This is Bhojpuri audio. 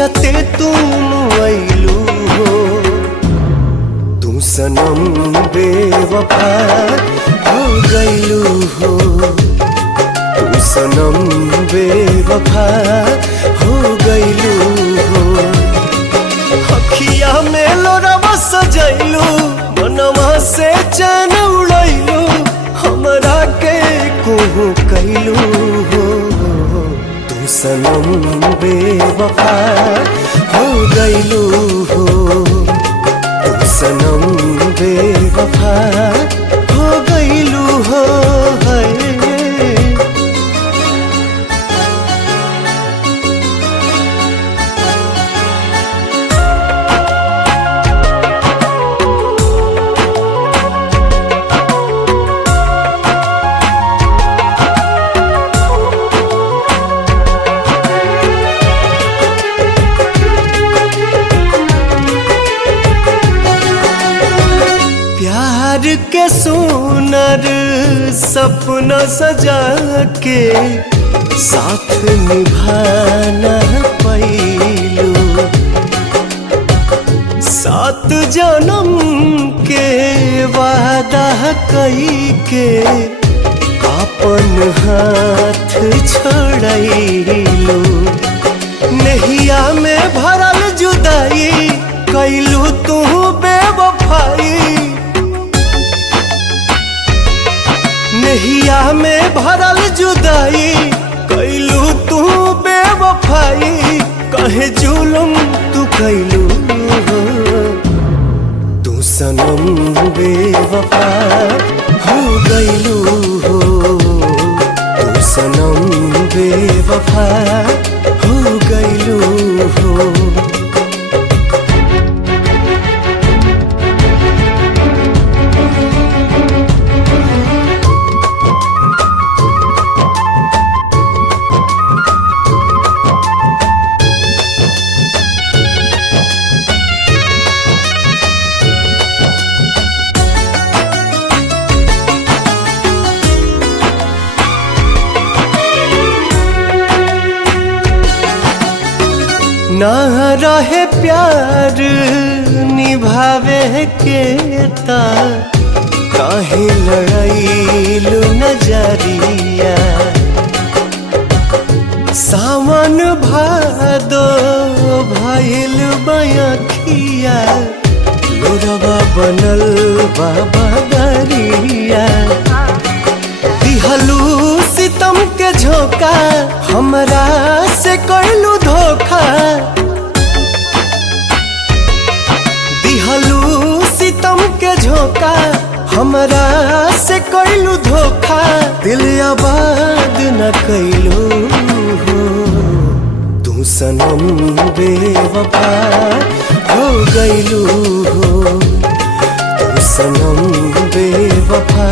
जियते तुम आइलू हो। तू सनम बेवफा हो गइलू हो। तू सनम बेवफा हो गइलू हो। अखिया में लोरवा सजैलू, मनवा से चैन उड़ैलू, हमरा के कोहू कैलू हो। तू सनम बेवफा हो गइलू हो। तू सनम बेवफा हो गइलू हो। प्यार के सुनर सपना सजा के साथ निभाना पैलू। 7 जन्म के वादा कई के अपन हाथ छोड़लू। नहिया में भरल जुदाई कैलू तू बेवफाई। नहिया में भरल जुदाई कैलू तू बेवफाई। कहे जुलुम तू कैलू हो। तू सनम बेवफा हो गइलू हो। तू सनम बेवफा हो गइलू हो। ना रहे प्यार निभावे के ता काहे लड़ाइलू नजरिया। सावन भादो भइल बयखिया, लोरवा बनल बाबा दरिया। दिहलू सितम के झोंका, हमरा से कैलू धोखा। दिहलू सितम के झोंका, हमरा से कैलू धोखा। दिल आबाद न कैलू हो। तू सनम बेवफा हो गइलू हो। तू सनम बेवफा